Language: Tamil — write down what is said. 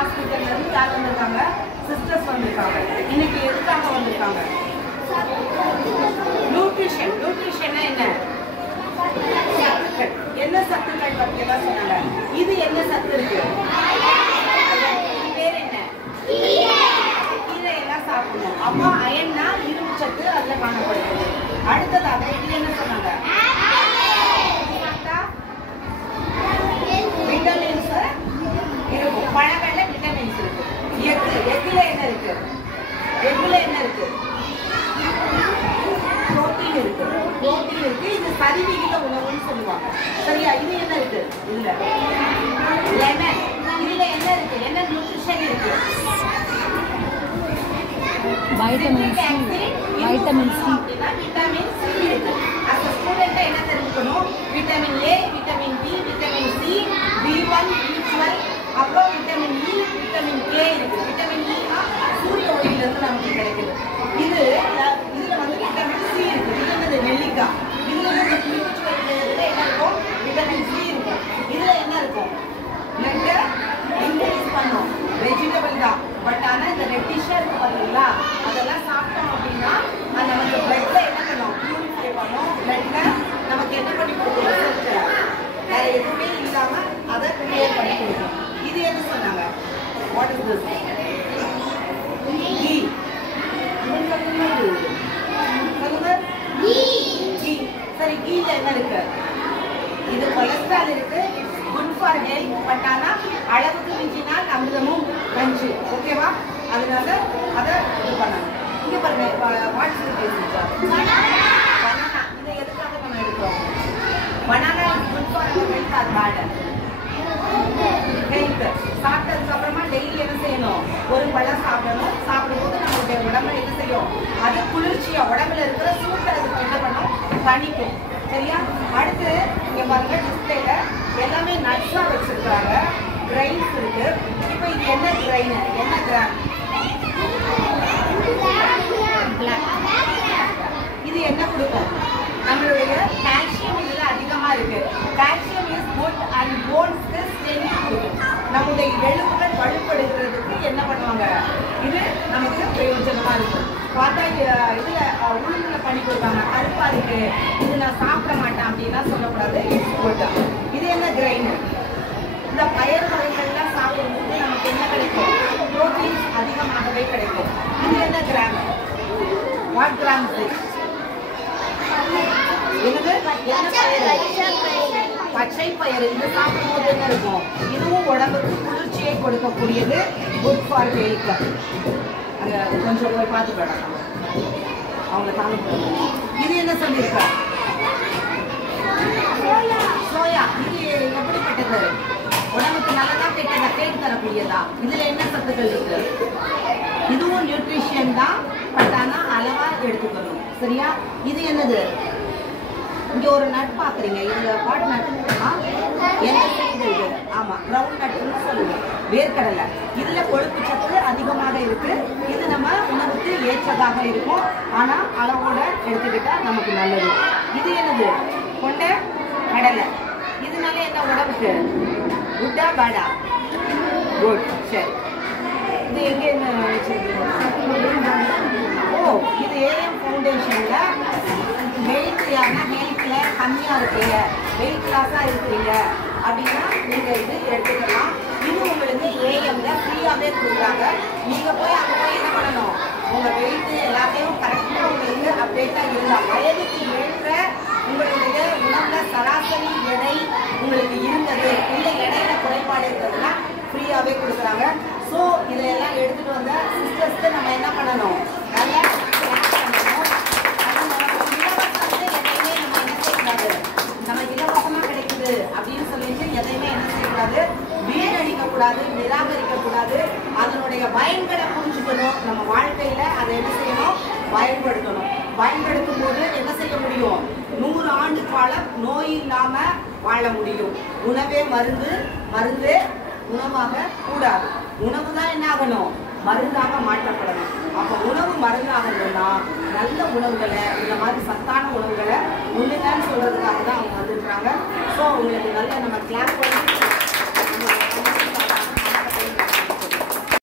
ஹாஸ்பிட்டல்ல இருந்து யார் வந்திருக்காங்க? சிஸ்டர்ஸ் வந்திருக்காங்க. இன்னைக்கு எதுக்காக வந்திருக்காங்க? நியூட்ரிஷன். நியூட்ரிஷன்னா என்ன? சத்துக்கள். என்ன சத்துக்கள் பத்தி எல்லாம் சொன்னாங்க. இது என்ன சத்து இருக்கு? பேர் என்ன? கீரை எல்லாம் சாப்பிடணும். அப்போ அயன்னா இரும்பு சத்து அதுல காணப்படுது. அடுத்ததாக இது என்ன சொன்னாங்க? விட்டமின்ஸ் இருக்கும். பழங்கள்ல விட்டமின்ஸ் இருக்கு. எக்குல என்ன இருக்கு? எக்குல என்ன இருக்கு? புரோட்டீன் இருக்கு. புரோட்டீன் இருக்கு. இது சரிவிகித உணவுன்னு சொல்லுவாங்க. சரியா? இது என்ன இருக்கு? இதுல லெமன். இதுல என்ன இருக்கு? என்ன நியூட்ரிஷன் இருக்கு? Vitamin C. Vitamin C. Vitamin C இருக்கு. as a student என்ன தெரிஞ்சுக்கணும்? Vitamin A, vitamin D, vitamin C, B1, B12, அப்புறம் விட்டமின் இ, விட்டமின் கே இருக்கு. விட்டமின் இ சூரிய ஒளியில இருந்து நமக்கு கிடைக்குது. இதுல வந்து விட்டமின் சி இருக்கு. இது என்னது? நெல்லிக்காய். இதுல என்ன இருக்கும்? விட்டமின் சி இருக்கும். இதுல என்ன இருக்கும்? பிளட் இன்க்ரீஸ் பண்ணும். வெஜிடபிள் தான். பட் ஆனா இந்த ரெட்டிஷா இருக்கு பாத்தீங்களா, அதெல்லாம் சாப்பிட்டோம் அப்படின்னா அது நமக்கு பிளட்ல என்ன பண்ணும்? பியூரிஃபை பண்ணும். பிளட்ல நமக்கு என்ன பண்ணி கொடுக்கும்? வேற எதுவுமே இல்லாம அதை கிளியர் பண்ணி கொடுக்கும். இது என்ன சொன்னாங்க? What is this? கீ. சொல்லுங்க. கீ. சரி, கீல என்ன இருக்கு? இது கொலஸ்ட்ரால் இருக்கு. Good for health. பட் ஆனா அளவுக்கு மிஞ்சினால் அமிர்தமும் நஞ்சு. ஓகேவா? அதனால அதை இது பண்ணணும். இங்க பாருங்க, வாட்ஸ்அப் பேசிச்சா பனானா. இதை எதுக்காக நம்ம எடுக்கிறோம்? Banana is good for health or bad? Health. சாப்பிட்டதுக்கு அப்புறமா டெய்லி என்ன செய்யணும்? ஒரு பழம் சாப்பிடணும். சாப்பிடும்போது நம்மளுடைய உடம்புல என்ன செய்யும்? அது குளிர்ச்சியா உடம்புல இருக்கிற சூட்டை அதுக்கு என்ன பண்ணும்? தணிக்கும். சரியா? அடுத்து இங்க பாருங்க, டிஸ்பிளேல எல்லாமே நட்ஸா வச்சிருக்காங்க. கிரைன்ஸ் இருக்கு. இப்போ இது என்ன கிரைன்? என்ன கிராம்? இது என்ன கொடுக்கும்? நம்மளுடைய கால்சியம் இதுல அதிகமா இருக்கு. கால்சியம் இஸ் குட் அண்ட் போன்ஸ்க்கு ஸ்ட்ரென்த் கொடுக்கும். நம்முடைய எலும்புகள் வலுப்படுகிறதுக்கு என்ன பண்ணுவாங்க? இது நமக்கு பிரயோஜனமா இருக்கும். பார்த்தா இதுல உளுந்துல பண்ணி கொடுத்தாங்க. கருப்பா இருக்கு, இது நான் சாப்பிட மாட்டேன் அப்படின்னா சொல்லக்கூடாது. இது என்ன கிரைன்? இந்த பயறு வகைகள்லாம் சாப்பிடும்போது நமக்கு என்ன கிடைக்கும்? புரோட்டீன்ஸ் அதிகமாகவே கிடைக்கும். இது என்ன கிராம்? What gram? என்னது? என்ன பயிறு? பச்சை பயிறு. இது சாப்பிடும்போது என்ன இருக்கும்? இதுவும் உடம்புக்கு குளிர்ச்சியை கொடுக்கக்கூடியது. Good for health. அங்க கொஞ்சம் போய் பார்த்துக்கோங்க. அவங்க தாங்க. இது என்ன சொல்லியிருக்கா? சோயா. இது எப்படிப்பட்டது? உடம்புக்கு நல்லதா கெட்டதா? கேட்டு தரக்கூடியதா? இதுல என்ன சத்துக்கள் இருக்கு? இதுவும் நியூட்ரிஷன் தான். பட் ஆனா அளவா எடுத்துக்கணும். சரியா? இது என்னது? இங்க ஒரு நட் பாக்குறீங்க. இதுல வாட் நட்? என்ன செய்யுது? ஆமா, கிரவுண்ட் நட்னு சொல்லுவோம். வேர்க்கடலை. இதுல கொழுப்பு சத்து அதிகமாக இருக்கு. இது நம்ம உணவுக்கு ஏற்றதாக இருக்கும். ஆனா அளவோட எடுத்துக்கிட்டா நமக்கு நல்லது. இது என்னது? கொண்ட கடலை. இதனால என்ன உடம்புக்கு? குட்டா பேடா? குட். சரி, இது எங்க ஓ, இது ஏஎம் ஃபவுண்டேஷன்ல ஹெல்த்ல கம்மியா இருக்கீங்க, வெயிட் லாஸா இருக்கிறீங்க அப்படின்னா நீங்க இது எடுத்துக்கலாம். இது உங்களுக்கு ஏஎம்ல ஃப்ரீயாவே கொடுக்குறாங்க. நீங்க போய் அங்க போய் என்ன பண்ணணும்? உங்க வெயிட் எல்லாத்தையும் கரெக்டா உங்களுக்கு அப்டேட்டா இருந்தா வயதுக்கு ஏற்ற உங்களுடைய உணவுல சராசரி எடை உங்களுக்கு இருந்தது, இல்லை எடையில குறைபாடு இருக்கிறதுனா ஃப்ரீயாவே கொடுக்குறாங்க. ஸோ இதையெல்லாம் எடுத்துட்டு வந்த சிஸ்டர்ஸ்க்கு நம்ம என்ன பண்ணணும்? நல்லா நமக்கு இலவசமா கிடைக்குது அப்படின்னு சொல்லிட்டு எதையுமே என்ன செய்யக்கூடாது? வீணடிக்க கூடாது, நிராகரிக்க கூடாது. அதனுடைய பயன்களை புரிஞ்சுக்கணும். நம்ம வாழ்க்கையில அதை என்ன செய்யணும்? பயன்படுத்தணும். பயன்படுத்தும் போது என்ன செய்ய முடியும்? 100 ஆண்டு காலம் நோய் இல்லாம வாழ முடியும். உணவே மருந்து, மருந்தே உணவாக கூடாது. உணவு தான் என்ன ஆகணும்? மருந்தாக மாற்றப்படணும். அப்போ உணவு மருந்தாகணும்னா நல்ல உணவுகளை, இந்த மாதிரி சத்தான உணவுகளை உண்மைதான் சொல்றதுக்காக தான் அவங்க வந்திருக்கிறாங்க. ஸோ உங்களுக்கு நல்ல நம்ம கிளாஸ் பண்ணி